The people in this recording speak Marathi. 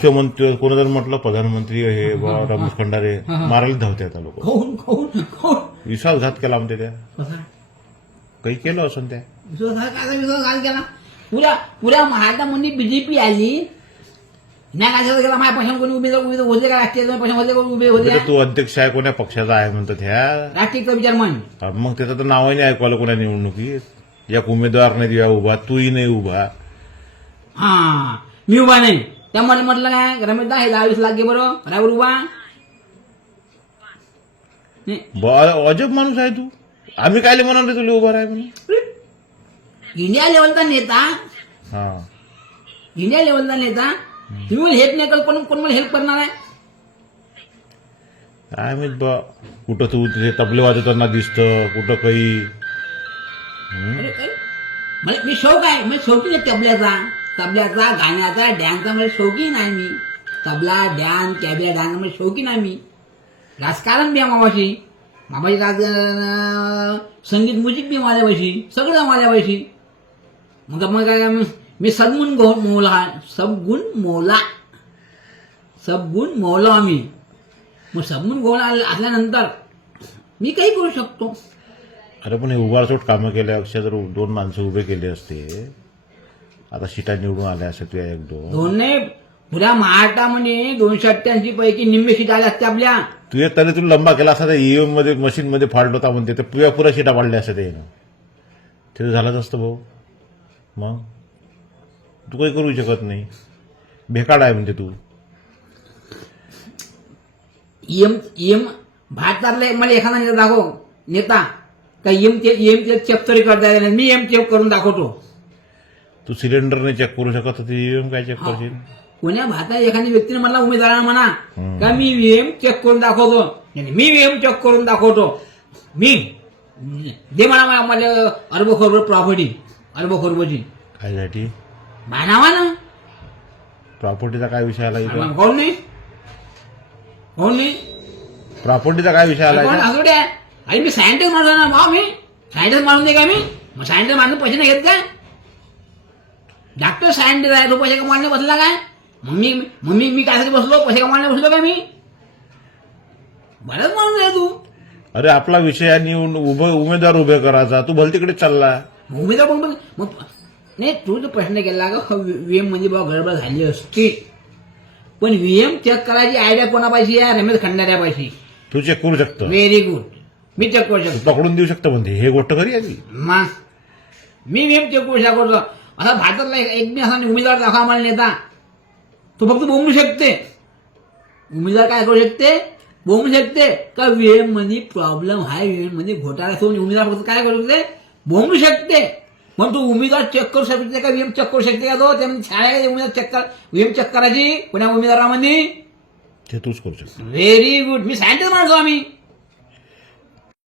मुख्यमंत्री कोण जर म्हटलं प्रधानमंत्री हे रमेश खंडारे मारायला धावते आता लोक. विश्वासघात केला म्हणते त्या काही केलं असं त्या विश्वासघात केला. पुऱ्या महाराष्ट्रामध्ये बीजेपी आली नाही काय गेला माझ्या पक्षात कोणी उमेदवार होते का राष्ट्रीय पक्षामध्ये उभे होते. तू अध्यक्ष आहे कोण्या पक्षाचा आहे म्हणतात ह्या राष्ट्रीयचा विचार म्हण मग त्याचं तर नावही नाही ऐकवायला कोणा निवडणुकीत एक उमेदवार नाही दिवा उभा तूही नाही उभा. हा मी उभा नाही त्या मला म्हटलं काय रमेश दा हे 10-20 लाख घे बरं बराबर उभा. अजब माणूस आहे तू. आम्ही काय म्हणून रे तुला उभा राह म्हणून. इंडिया लेवलचा नेता हा इंडिया लेवलचा नेता तुम्ही मला हेल्प नाही कर कोण मला हेल्प करणार आहे. काय माहित बा कुठं तू ते तबले वाजवताना दिसतं कुठं काही. अरे काय मला मी शौक आहे मी शौकीन आहे तबल्याचा गाण्याचा डॅन्सचा मला शौकीन आहे मी. तबला डॅन्स कॅबिया डॅन्स मला शौकीन आहे मी. राजकारण बी मावाशी राज संगीत म्युझिक बी माझ्यापाशी सगळं माझ्यापाशी. मग काय मी सद्गुण मोला आम्ही मग सद्गुण गोळा असल्यानंतर मी काही करू शकतो. अरे पण हे उभारचोट कामं केल्या अक्षय जर 2 माणसं उभे केले असते आता सीटा निवडून आल्या असत्या तुझ्या 1-2 दोन नाही पुऱ्या महाराष्ट्रामध्ये 288 पैकी निम्मे सीट आल्या असत्या आपल्या. तुझ्या तरी तुला लंबा केला असता ईव्हीएम मध्ये मशीन मध्ये फाल्ट होता म्हणते तर तुझ्या पुऱ्या सीटा पाडल्या असत्या ते झालंच असतं भाऊ. मग तू काही करू शकत नाही भेकाड आहे म्हणते तू. ईएम भारतातला मला एखादा नेता दाखव नेता का ईएम चेक तरी करता येईल. मी ईएम चेक करून दाखवतो. तू सिलेंडरने चेक करू शकत होती ईव्हीएम काय चेक करशील. कोण्या भारतात एखाद्या व्यक्तीने मला उमेदवारांना म्हणा का मी ईएम चेक करून दाखवतो मी ईएम चेक करून दाखवतो. मी दे म्हणा मला अरबखोर प्रॉपर्टी अरबखोरची कायसाठी मानावा ना प्रॉपर्टीचा काय विषय आला इथं. कोण नाही प्रॉपर्टीचा काय विषय आला असू द्या. अरे मी सायंटिस्ट माणूस ना भाऊ मी सायंटिस्ट माणूस नाही का मी मग सायंटिस्ट माणूस पैसे नाही घेत काय. डॉक्टर सायंटिस्ट आहे तो पैसे कमावणे बसला काय मग मी कायसाठी बसलो पैसे कमावणे बसलो काय मी. बराच माणूस आहे तू. अरे आपला विषय आहे उमेदवार उभे करायचा तू भलतीकडे चालला. उमेदवार पण मग नाही तू जो प्रश्न केला का व्हीएम म्हणजे बाबा गडबड झाली असती पण व्हीएम चेक करायची आयडिया कोणापाशी आहे रमेश खंडाऱ्यापाशी. तू चेक करू शकतो. व्हेरी गुड मी चेक करू शकतो. पकडून देऊ शकतो म्हणते हे गोष्ट खरी आहे. मग मी व्हीएम चेक करू शकतो. असा भारतातला एक मी असा उमेदवार दाखवा मला नेता तो फक्त बोंबू शकते. उमेदवार काय करू शकते बोंबू शकते का व्हीएम मध्ये प्रॉब्लेम आहे व्हीएम मध्ये घोटाळा तो उमेदवार फक्त काय करू शकते बोंबू शकते. मग तू उमेदवार चेक करू शकते का व्हीएम चेक करू शकते का तो त्यामध्ये छाया उमेदवार चेक कर व्हीएम चेक करायची कोण्या उमेदवारामध्ये ते तूच करू शकतो. व्हेरी गुड मी सायंटिस्ट माणसो आम्ही.